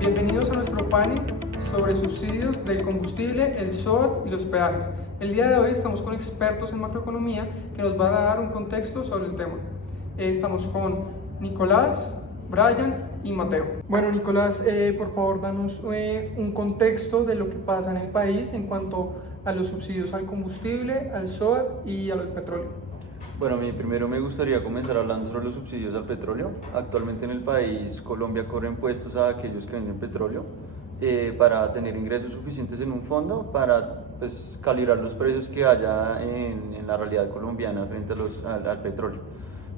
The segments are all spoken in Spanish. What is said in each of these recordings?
Bienvenidos a nuestro panel sobre subsidios del combustible, el SOAT y los peajes. El día de hoy estamos con expertos en macroeconomía que nos van a dar un contexto sobre el tema. Estamos con Nicolás, Brian y Mateo. Bueno, Nicolás, por favor, danos un contexto de lo que pasa en el país en cuanto a los subsidios al combustible, al SOAT y al petróleo. Bueno, a mí primero me gustaría comenzar hablando sobre los subsidios al petróleo. Actualmente en el país, Colombia cobra impuestos a aquellos que venden petróleo para tener ingresos suficientes en un fondo para calibrar los precios que haya en la realidad colombiana frente al petróleo.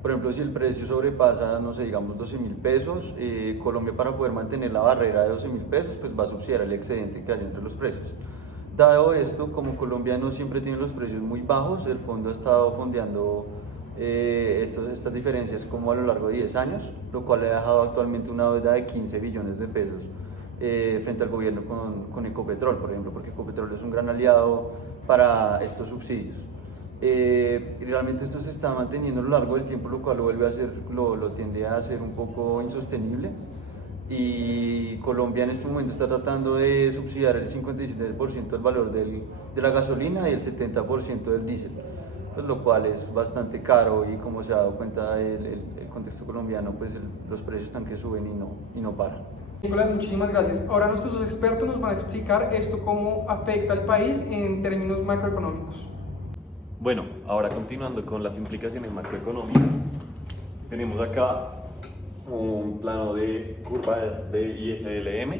Por ejemplo, si el precio sobrepasa, no sé, digamos 12.000 pesos, Colombia, para poder mantener la barrera de 12.000 pesos, pues va a subsidiar el excedente que haya entre los precios. Dado esto, como Colombia no siempre tiene los precios muy bajos, el fondo ha estado fondeando estas diferencias como a lo largo de 10 años, lo cual ha dejado actualmente una deuda de 15 billones de pesos frente al gobierno con Ecopetrol, por ejemplo, porque Ecopetrol es un gran aliado para estos subsidios. Y realmente esto se está manteniendo a lo largo del tiempo, lo cual lo tiende a hacer un poco insostenible. Y Colombia en este momento está tratando de subsidiar el 57% del valor de la gasolina y el 70% del diésel, pues lo cual es bastante caro, y como se ha dado cuenta el contexto colombiano, pues los precios están que suben y no paran. Nicolás, muchísimas gracias. Ahora nuestros dos expertos nos van a explicar esto cómo afecta al país en términos macroeconómicos. Bueno, ahora continuando con las implicaciones macroeconómicas, tenemos acá un plano de curva de ISLM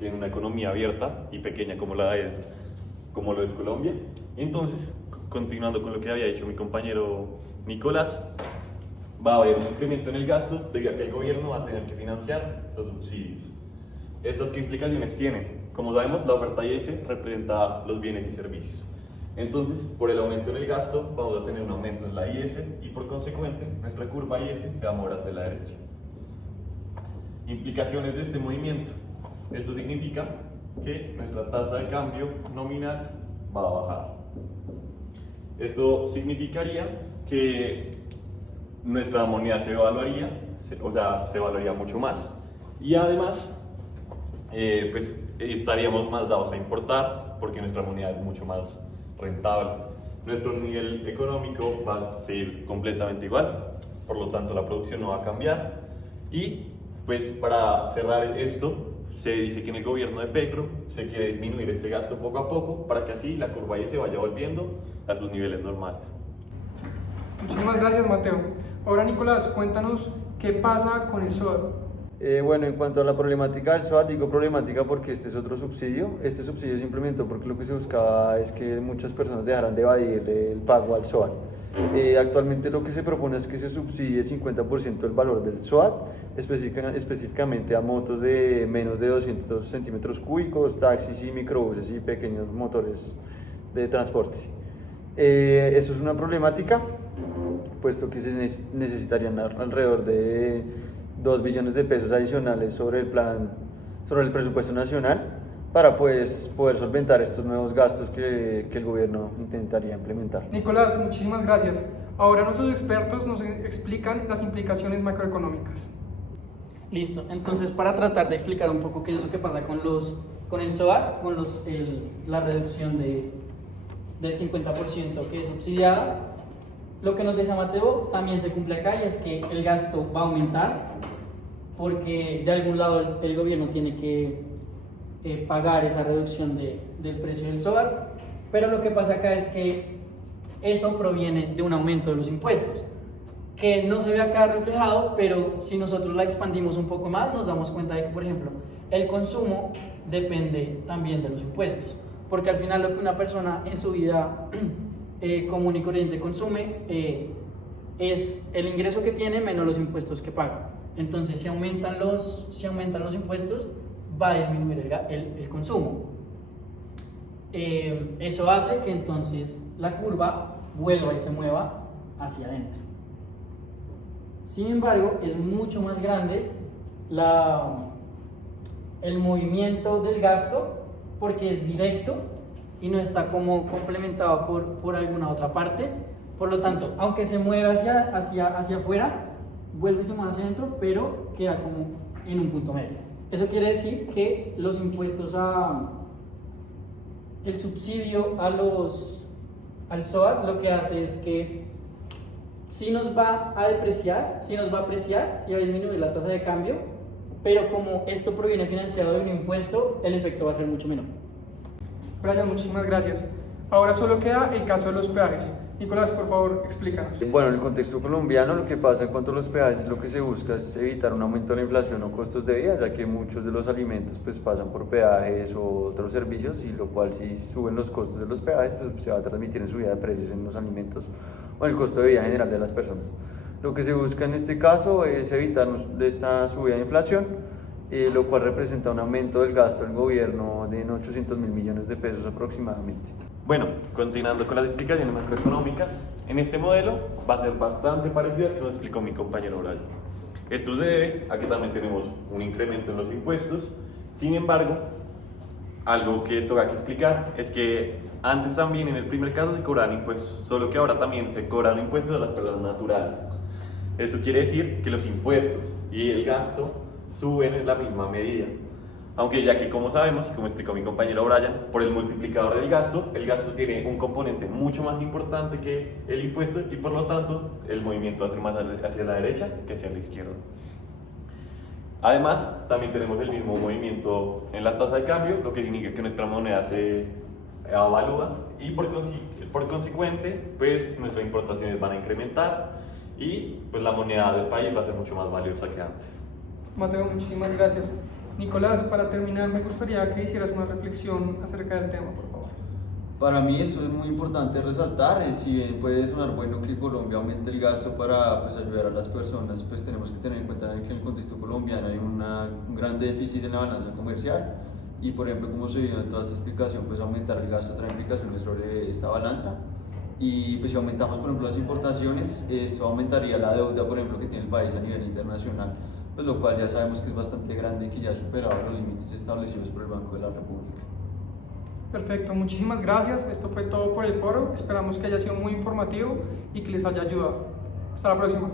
en una economía abierta y pequeña como lo es Colombia. Entonces, continuando con lo que había dicho mi compañero Nicolás, va a haber un incremento en el gasto debido a que el gobierno va a tener que financiar los subsidios. ¿Estas qué implicaciones tienen? Como sabemos, la oferta IS representa los bienes y servicios. Entonces, por el aumento en el gasto, vamos a tener un aumento en la IS y por consecuente, nuestra curva IS se va a mover hacia la derecha. Implicaciones de este movimiento. Esto significa que nuestra tasa de cambio nominal va a bajar. Esto significaría que nuestra moneda se evaluaría mucho más. Y además, estaríamos más dados a importar porque nuestra moneda es mucho más rentable. Nuestro nivel económico va a seguir completamente igual, por lo tanto la producción no va a cambiar. Y pues para cerrar esto, se dice que en el gobierno de Petro se quiere disminuir este gasto poco a poco para que así la curva Y se vaya volviendo a sus niveles normales. Muchísimas gracias, Mateo. Ahora, Nicolás, cuéntanos qué pasa con el SOAT. Bueno, en cuanto a la problemática del SOAT, digo problemática porque este es otro subsidio. Este subsidio se implementó porque lo que se buscaba es que muchas personas dejaran de evadir el pago al SOAT. Actualmente lo que se propone es que se subsidie 50% del valor del SOAT, específicamente a motos de menos de 200 centímetros cúbicos, taxis y microbuses y pequeños motores de transporte. Eso es una problemática, puesto que se necesitarían alrededor de 2 billones de pesos adicionales sobre el presupuesto nacional para poder solventar estos nuevos gastos que el gobierno intentaría implementar. Nicolás, muchísimas gracias. Ahora nuestros expertos nos explican las implicaciones macroeconómicas. Listo, entonces para tratar de explicar un poco qué es lo que pasa con el SOAT, con la reducción del 50% que es subsidiada, lo que nos decía Mateo también se cumple acá, y es que el gasto va a aumentar porque de algún lado el gobierno tiene que pagar esa reducción del precio del SOAT, pero lo que pasa acá es que eso proviene de un aumento de los impuestos, que no se ve acá reflejado, pero si nosotros la expandimos un poco más, nos damos cuenta de que, por ejemplo, el consumo depende también de los impuestos, porque al final lo que una persona en su vida común y corriente consume es el ingreso que tiene menos los impuestos que paga. Entonces, si aumentan los impuestos, va a disminuir el consumo. Eso hace que entonces la curva vuelva y se mueva hacia adentro. Sin embargo, es mucho más grande el movimiento del gasto porque es directo y no está como complementado por alguna otra parte. Por lo tanto, aunque se mueve hacia afuera, vuelve y se mueve hacia adentro, pero queda como en un punto medio. Eso quiere decir que los impuestos el subsidio al SOAT lo que hace es que sí nos va a depreciar, sí nos va a apreciar, sí va a disminuir la tasa de cambio, pero como esto proviene financiado de un impuesto, el efecto va a ser mucho menor. Brian, muchísimas gracias. Ahora solo queda el caso de los peajes. Nicolás, por favor, explícanos. Bueno, en el contexto colombiano lo que pasa en cuanto a los peajes, lo que se busca es evitar un aumento de la inflación o costos de vida, ya que muchos de los alimentos pues pasan por peajes o otros servicios, y lo cual si suben los costos de los peajes pues se va a transmitir en subida de precios en los alimentos o en el costo de vida general de las personas. Lo que se busca en este caso es evitar esta subida de inflación, lo cual representa un aumento del gasto del gobierno de 800.000 millones de pesos aproximadamente. Bueno, continuando con las explicaciones macroeconómicas, en este modelo va a ser bastante parecido al que nos explicó mi compañero Brian. Esto se debe a que también tenemos un incremento en los impuestos. Sin embargo, algo que toca que explicar es que antes también en el primer caso se cobraban impuestos, solo que ahora también se cobran impuestos a las personas naturales. Esto quiere decir que los impuestos y el gasto suben en la misma medida. Aunque ya que, como sabemos y como explicó mi compañero Brian, por el multiplicador del gasto, el gasto tiene un componente mucho más importante que el impuesto y por lo tanto el movimiento va a ser más hacia la derecha que hacia la izquierda. Además, también tenemos el mismo movimiento en la tasa de cambio, lo que significa que nuestra moneda se avalúa y por consecuente, pues nuestras importaciones van a incrementar y pues la moneda del país va a ser mucho más valiosa que antes. Mateo, muchísimas gracias. Nicolás, para terminar, me gustaría que hicieras una reflexión acerca del tema, por favor. Para mí eso es muy importante resaltar, si bien puede sonar bueno que Colombia aumente el gasto para pues, ayudar a las personas, pues tenemos que tener en cuenta que en el contexto colombiano hay un gran déficit en la balanza comercial y por ejemplo, como se vio en toda esta explicación, pues aumentar el gasto trae implicaciones sobre esta balanza y pues si aumentamos por ejemplo las importaciones, esto aumentaría la deuda por ejemplo que tiene el país a nivel internacional, pues lo cual ya sabemos que es bastante grande y que ya ha superado los límites establecidos por el Banco de la República. Perfecto, muchísimas gracias. Esto fue todo por el foro. Esperamos que haya sido muy informativo y que les haya ayudado. Hasta la próxima.